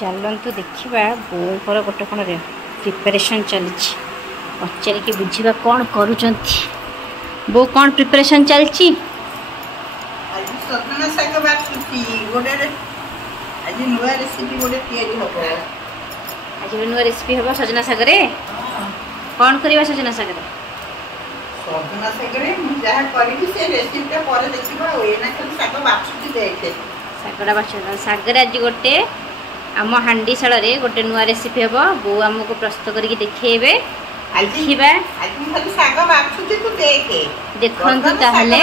चलतु देखा बोर गोटे कौन प्रिपरेशन चली पचारिकी बुझा कौन करुँच बो कौन प्रिपरेशन चलती आज नुआ रेसिपी हम सजना सागर कौन करवा सजना सागर सजना सागर सागटा बाछ सागर आज गोटे आम हांडी शाल गोटे नुआ रेसिपी हम बो आमको प्रस्तुत करके देखेबे देखिबा देखंतु ताहले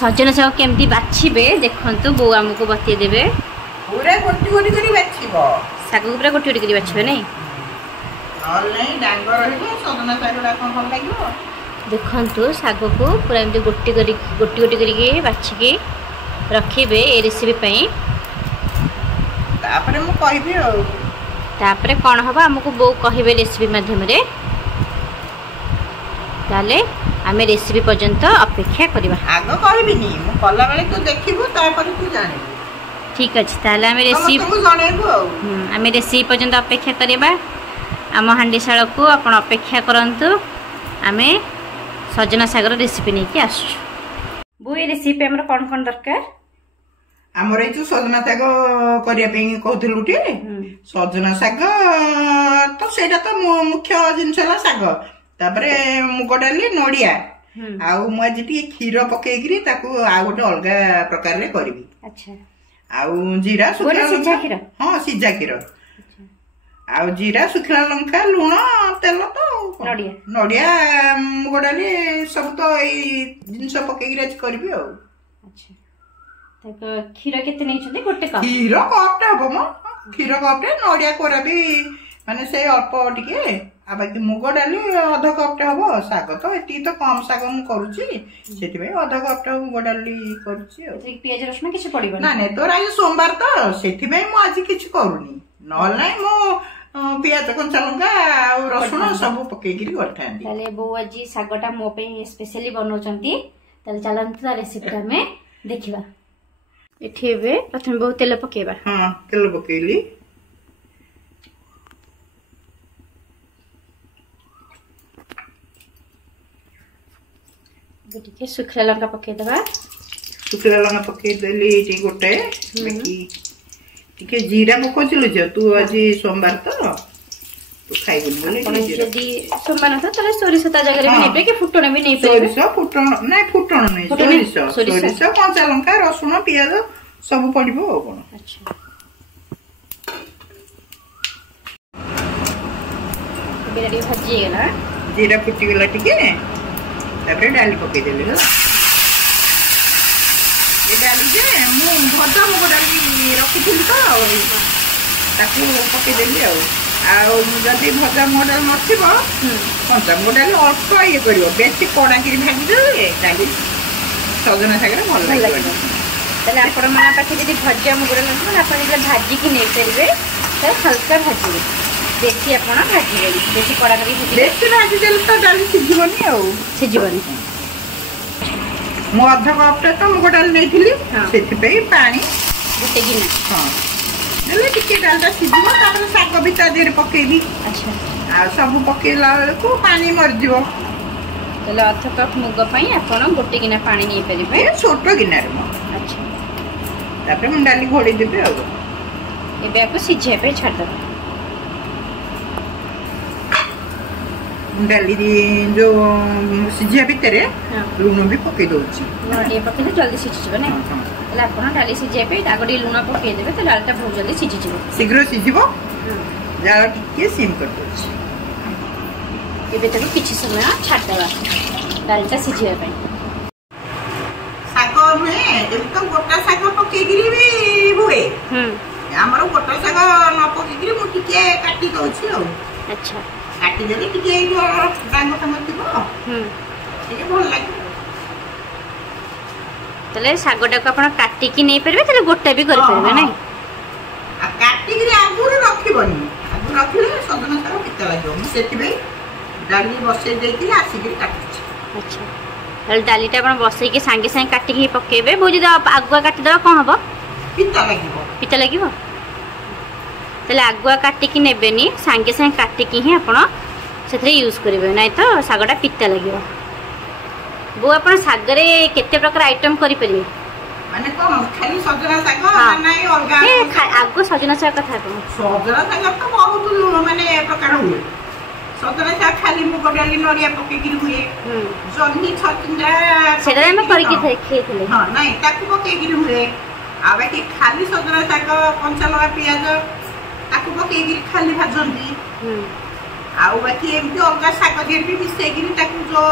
सजना साग केमती बाछिबे देखंतु बो आमको बतई देबे पूरा गोटी गोटी करी बाछिबो साग पूरा गोटी गोटी करी बाछिबे नहीं नल नहीं डांग रहिबो सजना सागडा कोन भल लागिबो देखंतु साग को पूरा एमती गोटी गोटी करके बाछिके रखिबे ए रेसिपी पई तापरे मु कहबी आ तापरे कोन हबा हमको बो कहबे रेसिपी माध्यम रे ताले आमे रेसिपी पर्यंत अपेक्षा करबा आगो कहबिनी मु कला बेले तू देखिबो तापरे तू जानिबो ठीक अछि ताले आमे रेसिपी तू जानेबो आमे रेसिपी पर्यंत अपेक्षा करबा आम हांडीशाल को आपण अपेक्षा करंतु आमे सजना सागर रेसिपी नहीं कि आसु बो ए रेसिपी हमर कोन कोन दरकार आमर ये सजना शाग करने कहूलु टे सजना शाग तो सेटा तो मुख्य जिनस शाग तापर मुग डाली नड़िया आउ आज क्षीर पकईकरी आ गोटे अलग प्रकार करी आउ जीरा सुखला हाँ सीझा क्षीर आउ जीरा सुखला लंका लुण तेल तो नड़िया मुग डाली सब तो यही जिनस पकईकरी आज करी आ क्षीर केते नहीं गोटे कप क्षीर कपटे हम मो क्षीर कपटे नड़िया कोरा भी माने से अल्प टिके आ बाकी मुग डाली अध कपटे हम साग तो एटी तो कम साग मु करूची सेति भाई अध कपटे मुग डाली करूची आ प्याज रसुण किछ पड़िबो ना ने तोर आज सोमवार तो सेति भाई मु आज किछ करूनी नल नै मु प्याज कंचा लंका आ रसुण सब पके गिरी करथांती ताले बो आज सागटा मो पे स्पेशली बनौचंती ताले चलंतु रेसिपी हमें देखिबा एठी बे प्रथम बहुत तेल पकेबा हां तेल पकेली गोटे सुखला लंका पके देबा सुखला लंका पके देली एठी गोटे बाकी टिके जीरा पकोचिलु जे तू आज सोमवार तो तू खाइबुन बोले यदि सोमवार तो तले सोरिष ता जगह में नेबे के फुटण भी नहीं पेबे सोरिष फुटण नहीं फुटण नहीं सोरिष कंचा लंका रसुण प्याज सब पड़िबो कोन अच्छा बेरे भाजी गेला जीरा फुटी गेला टिके तापर डाली पके देले होला ए डाली जे मु भजा मुग डाली रखिथिलि तो ताकू पके देली आ जदि भजा मुग डाली नथिबो कंचा मुग डाली अल्प ये करियो बेसी कोडा कि भाजी देले डाली सजना सागर भल लागियो ताले आपण माना पाखे यदि भजा मुग डाली नथिबो आपण इला भाजी कि नै परिबे त हल्का भाजी बेसी आपण भाजी बेसी कोडा करी भाजी बेसी भाजी देले तो डाली सिझिबोनी आ सिझिबोनी मु अध कपटे तो मुग डाली नैथिली सेति पे पानी गोटे गिना हां एले टिके डालटा सिझिबो तापर साग बिता देर पकेबी अच्छा आ सब पकेला को पानी मर जिवो तले अध कप मुग पई आपण गोटे गिना पानी नै परिबे छोटो गिना रे म अच्छा तापर हम डाली घोड़ी देबे आ एबे आपको सिझे पे छाड़ दो डाली जो सिझिया भितर लुण भी पके दोची ये पके जल्दी सिझि जबे नै तले आपण डाली सिझे पे आगडी लुण पके देबे तो डालटा बहुत जल्दी सिझि जबे शीघ्र सिझिबो जाळ टिके सिम कर दोची एबे तक किछि समय छाड़ देबा डालटा सिझिया पे साग में एकदम गोटा साग पके गिरी भी हुए हमरो गोटा साग न पके गिरी मु टिके काटी दोची आ अच्छा काटी देले टिके डांग संग थिबो टिके भल लागी तले सागटा को आपण काटी की नै परबे तले गोटा भी कर परबे नै आ काटी गिरी आगुर रखिबनी आगुर रखिले सजना साग किता लागो मु सेति बे डाली बसे देकी आसी गिरी काटछि अच्छा तले डालीटा आपण बसई के संगे संगे काटी के पकेबे बो जदी आगुआ काटी दबा कोन हबो पिता लागिबो पिता लागिबो ताले आगुआ काटिकी नेबेनी सांगे सांगे काटिकी ही आपण से यूज करेंगे ना तो शागटा पिता लगे। बो आप शागरे केते प्रकार आइटम करें माने कौन खाली सजना साग नहीं अलगा आगो सजना साग कथा सजना साग तो बहुत माने प्रकार हुए। सजना साग खाली मुग डाली नड़िया पकेकी हुए जन्नी छचिंदा सेटा हम करके खेथले हां नहीं ताकू पकेकी हुए। आ बाकी खाली सजना साग कंचा लगा पियाज ताकू पकेकी खाली भाजंती। आ बाकी एमती अलगा साग दे भी मिसेकी ताकू जो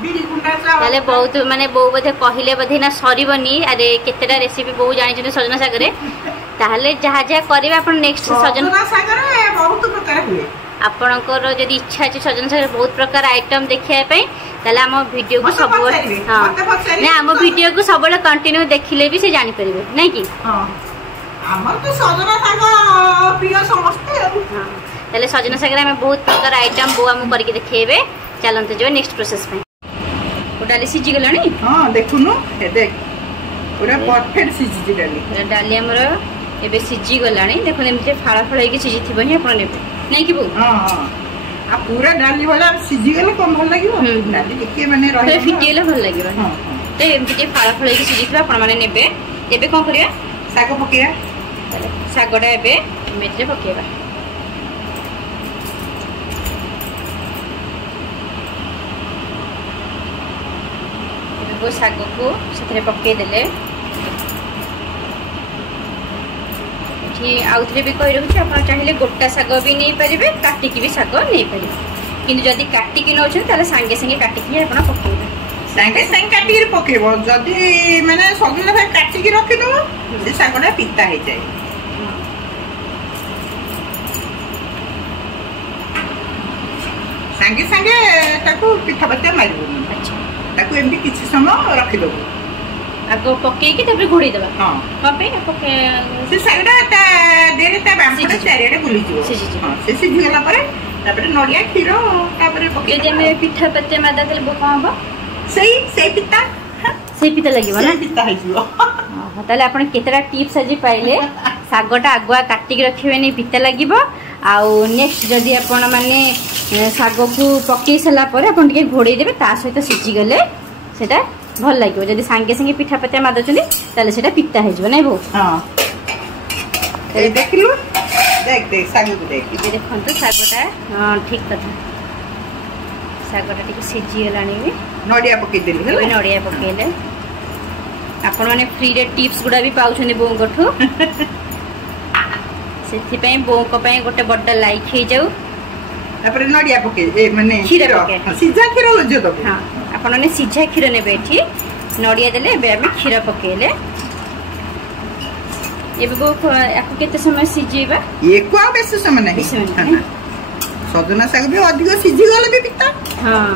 बिरी गुंडा ताले बहुत माने बो बधे कहिले बधे ना सरीबनी। अरे केतेटा रेसिपी बो जानि जने सजना साग रे ताले जहा जहा करबे अपन नेक्स्ट सजना साग रे बहुत प्रकार हुए। आपणकर जदि इच्छा अछि सजना साग बहुत प्रकार आइटम देखिया पई ताले हम वीडियो को सब हां नै हम वीडियो को सब कंटिन्यू देखिले भी से जानि परिबे नै कि हां हमर तो सजना साग प्रिय समस्त हां ताले सजना साग रे हम बहुत प्रकार आइटम बो हम करके देखेबे। चलंत जो नेक्स्ट प्रोसेस पे डाली सीझी गलानी। हां देखुनु ए देख पूरा परफेक्ट सीझी डाली डाली हमर एबे सीझी गलानी। देखो एमते फाळा फाळा के सीझी थिबो ही आपण नेबे नै कि बो। हां हां आ पूरा डाली वाला सीझी गले कम भल लागिवो डाली एके माने रहि फिटिएले भल लागिवो। हां ते एमते फाळा फाळा के सीझी थिबा आपण माने नेबे। एबे कोन करिया साग पकेया सागडा एबे मेथरे पकेबा। वो साग को से पकई देले आउ थे भी कही रखी आप चाहिए गोटा साग भी नहीं पारे काटिकी भी साग नहीं पारे कि जदि काटिकी नौ सांगे सांगे काटिकी आप पकेबे सांगे सांगे काटिकी पकेब जदि माने सजना साग काटिकी रखिदो से सागटा पिता हो जाए। सांगे सांगे ताकू पिठा पत्या मारिबो। अच्छा ताकू एमती किछि समय रखि दबो आगो पके के तबे घोड़ी दबा। हां कपे पके से सागडा ता देरे ता बांपडा चारियाडे बुली जिवो। हां से सिद्धि गला परे तापरे नडिया खीरो तापरे पके जे में पिठा पत्ते मादा तले बो कहबो सही पिता सही पिता लागिवो ना पिता है जिवो। हां ताले आपण केतरा टिप्स आज पाइले सागटा आगुआ काटी के रखिबे नै पिता लागिवो। आउ नेक्स्ट जदि आपण माने साग को पकई सला परे आपण के घोड़े देबे ता सहित सिझी गले सेटा भल लागिवो। जदि सांगे सांगे पिठा पत्या माद चली ताले सेटा पिता हे जबो नै बो। हां ए देखलु देख देख साग को देख ये देखंतु सागटा। हां ठीक कथा सागटा टिक सिझी गलानी भी नडिया पकई देली हेला नडिया पकईले आपण माने फ्री रे टिप्स गुडा भी पाउछनी बोंगठु सेथि पई बोंक पई गोटे बड्डा लाइक हे जाऊ तापर नडिया पके ए माने खीर पके सीधा खीर लजो दबो। हां आपण ने सीधा खीर नेबे एठी नडिया देले एबे हम खीर पकेले एबे बो याको केते समय सिजेबा एको आ बेस समय नहीं सजना साग भी अधिक सिझी गले भी पिता। हां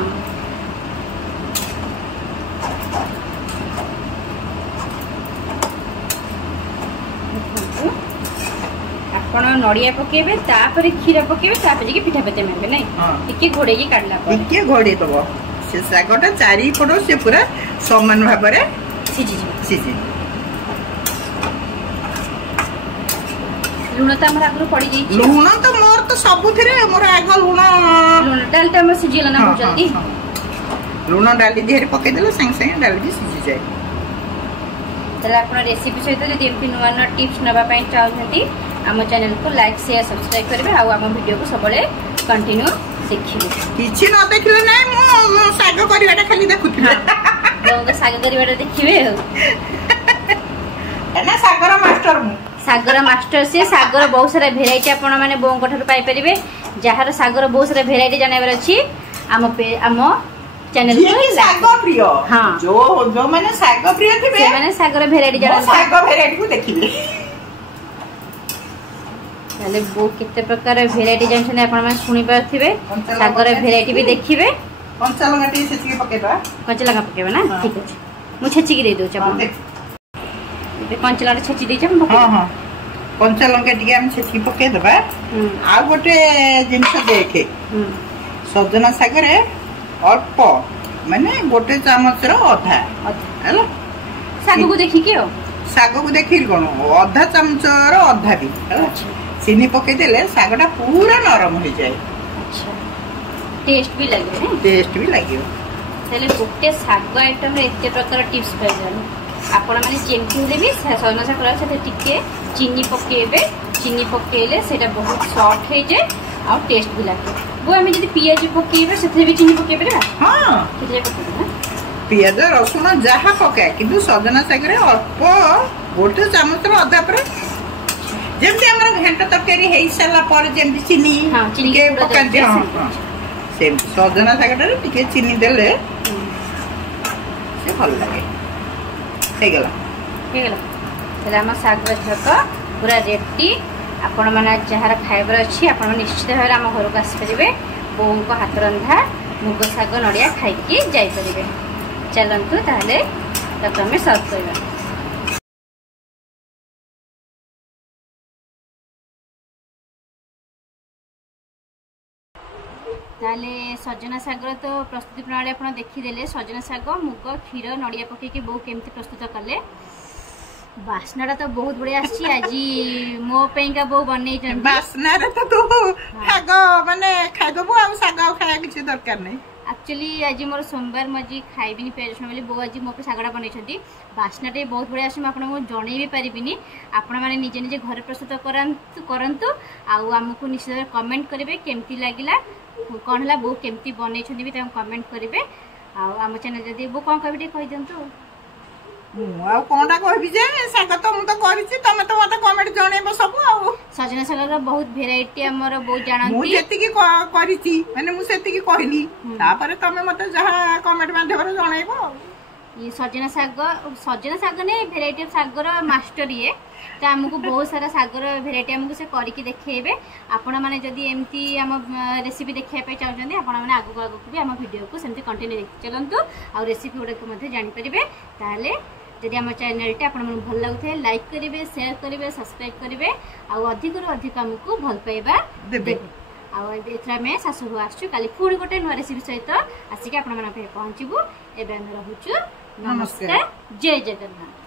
आपण नडिया पकेबे तापर खीर पकेबे तापर जे पिठा पते मारबे नै टिके घोड़े की काडला पर टिके घोड़े दबो से सागटा चारी पडो से पूरा समान भाबरे सिझी लूण त हमरा आगु पड़ी जाई लूण तो मोर तो सब थिरे मोर आग लूण डाल त हम सिझिला ना बहुत जल्दी लूण डाली देहरे पके देले संग संग डाल भी सिझी जाए। तले आपण रेसिपी सहित जदि एमपी नुवा नुवा टिप्स नबा पई चाहथि आम चैनल को लाइक शेयर सब्सक्राइब करबे आ आम वीडियो को सबले कंटिन्यू देखिबे। किछि न देखिले नै मो साग करिवाटा खाली देखुथिबे बोंग साग करिवाटा देखिबे एना सागर मास्टर मु सागर मास्टर से सागर बहुत सारा भेराइटी आपण माने बोंग ठर पाई परिबे जहार सागर बहुत सारा भेराइटी जानेबर अछि आम चैनल को साग प्रिय। हां जो माने साग प्रिय थिबे से माने सागर भेराइटी जाने साग भेराइटी को देखिबे ताले बो केते प्रकार भेराइटी जानछन आपण माने सुनि पाथिबे सागर भेराइटी भी देखिबे। कंचा लंगा टी छेची पकेबा कंचा लंगा पकेबा ना ठीक अछि मु छेची के दे दो अपन बे कंचा लंगा छेची दे हम हां हां कंचा लंगा टी हम छेची पके देबा। आ गोटे जिंस देखे सजना सागरे अल्प माने गोटे चामच रो आधा हेलो साग को देखि कोन आधा चामच रो आधा भी चीनी पकईदे शागटा पूरा नरम हो जाए। अच्छा टेस्ट भी लगे टेस्ट भी लगे। गोटे शाग आइटम एत प्रकार टिप्स पाई आपण मैंने जेमती भी सजना शाग टे चीनी पकेबे चीनी पकेले से बहुत सॉफ्ट हो जाए आ टेस्ट भी लगे। वो आम जब पिज पकेबे से भी चीनी पकेबे। हाँ पिज रसुण जहाँ पकाए कि सजना शाग अल्प गोटे चामच अदा पर जमी आम घाट तरकारी हो सारापर जमी चीनी पकाते सजना शागटार टिके चीनी देले से भल लगे। आम शाग झक पूरा रेडी। आपण मैंने जार खाइबार अच्छी आप निश्चित भाव आम घर को आसपारे बों को हाथ रंधा मुग शाग नड़िया खाई जापरें। चलतु ताहले आम सर्व करवा। ताले सजना शाग तो प्रस्तुति प्रणाली आप देखीदे। सजना शाग मुग क्षीर नड़िया पकईकि बो केमती प्रस्तुत कले बास्ना तो बहुत बढ़िया आज मो पेका बो बन बास्ना तो तू शाग माने खाइबो आ शाग खाया किसी दरकार नहीं। एक्चुअली आज मोर सोमवार मजी खाइबिनी प्याज रसुण बोली बो आज मो शागटा बनई बास्ना बहुत बढ़िया अच्छे मुझे जन भी पारिनी। आपण मैंने निजे निजे घर प्रस्तुत करंतु आमको निश्चित कमेंट करेंगे केमती लगिला कौन है बो केमती बनई भी कमेंट करेंगे। आम चैनल जदि बो कौन कह कही दिंतु कौनटा कह शाग तो मुझे तमें तो मत कमेंट जनइब सब सजना शाग बहुत भेराइटी आमर बहुत जानती माने मुझे कहली तमें मत जहाँ कमेंट माध्यम जनइब। ये सजना शाग ने भेराइटी शागर मास्टर ये तो आमको बहुत सारा शागर भेराइटी आमको से करके देखेबे। आपण मैंने जदि एमती आम रेसिपी देखापी चाहते आपण मैंने आगक आगक भी आम वीडियो को सेमती कंटिन्यू देखते चलतु आ रेसिपी गुड़ाक जानीपारे। ताले जदि आम चैनल आप भल लगुए लाइक करेंगे शेयर करेंगे सब्सक्राइब करेंगे अधिक अधिक आमको भल पाइबा देवे। आम शाशु आसचु काली पुणी गोटे नुआ रेसिपी सहित आसिक आप पहुँचबू। एवं रोचु नमस्कार जय जगन्नाथ।